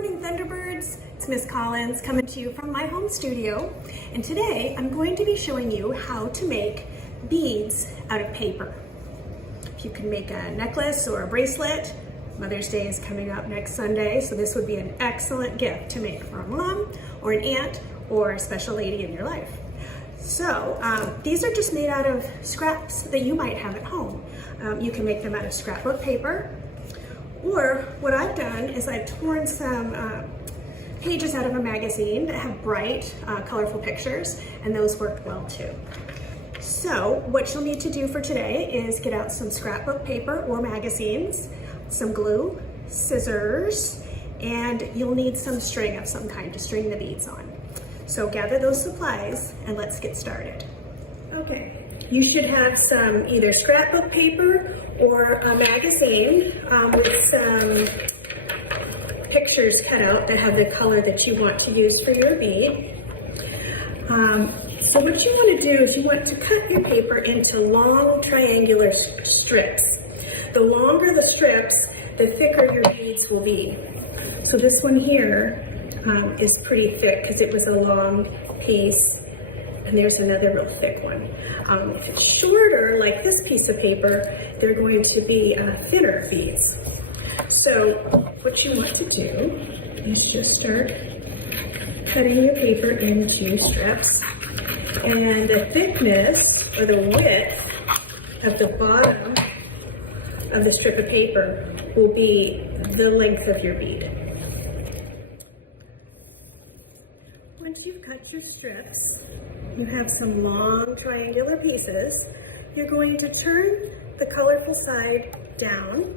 morning, Thunderbirds. It's Miss Collins coming to you from my home studio. And today I'm going to be showing you how to make beads out of paper. If you can make a necklace or a bracelet, Mother's Day is coming up next Sunday, so this would be an excellent gift to make for a mom or an aunt or a special lady in your life. So these are just made out of scraps that you might have at home. You can make them out of scrapbook paper, or what I've done is I've torn some pages out of a magazine that have bright, colorful pictures, and those work well too. So what you'll need to do for today is get out some scrapbook paper or magazines, some glue, scissors, and you'll need some string of some kind to string the beads on. So gather those supplies and let's get started. Okay, you should have some either scrapbook paper or a magazine with some pictures cut out that have the color that you want to use for your bead. So what you want to do is you want to cut your paper into long triangular strips. The longer the strips, the thicker your beads will be. So this one here is pretty thick because it was a long piece, and there's another real thick one. If it's shorter, like this piece of paper, they're going to be thinner beads. So what you want to do is just start cutting your paper into strips, and the thickness or the width of the bottom of the strip of paper will be the length of your bead. Once you've cut your strips, you have some long triangular pieces. You're going to turn the colorful side down.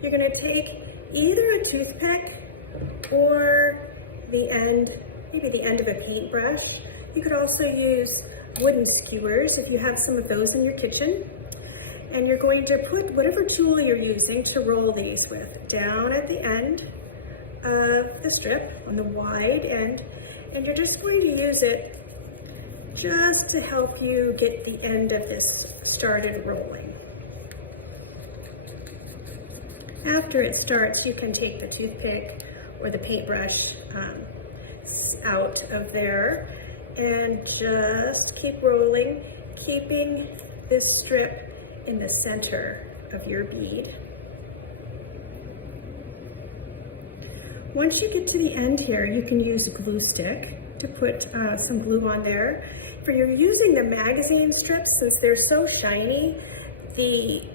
You're going to take either a toothpick or the end, maybe the end of a paintbrush. You could also use wooden skewers if you have some of those in your kitchen. And you're going to put whatever tool you're using to roll these with down at the end of the strip, on the wide end, and you're just going to use it just to help you get the end of this started rolling. After it starts, you can take the toothpick or the paintbrush out of there and just keep rolling, keeping this strip in the center of your bead. Once you get to the end here, you can use a glue stick to put some glue on there. For you're using the magazine strips, since they're so shiny, the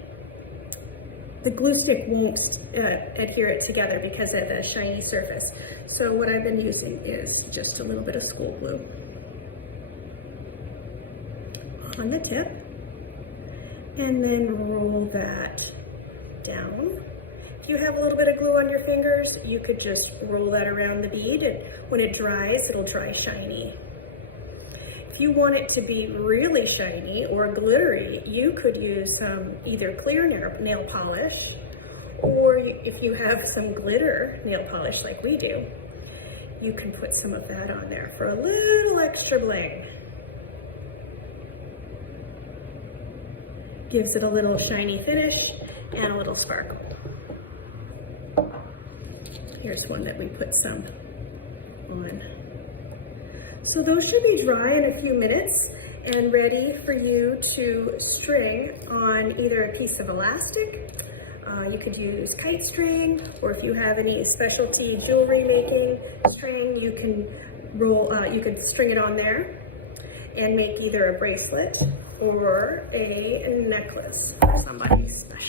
glue stick won't adhere it together because of the shiny surface. So what I've been using is just a little bit of school glue on the tip, and then roll that down. If you have a little bit of glue on your fingers, you could just roll that around the bead, and when it dries, it'll dry shiny. If you want it to be really shiny or glittery, you could use either clear nail polish, or if you have some glitter nail polish like we do, you can put some of that on there for a little extra bling. Gives it a little shiny finish and a little sparkle. Here's one that we put some on. So those should be dry in a few minutes and ready for you to string on either a piece of elastic. You could use kite string, or if you have any specialty jewelry making string, you can you could string it on there and make either a bracelet or a necklace for somebody special.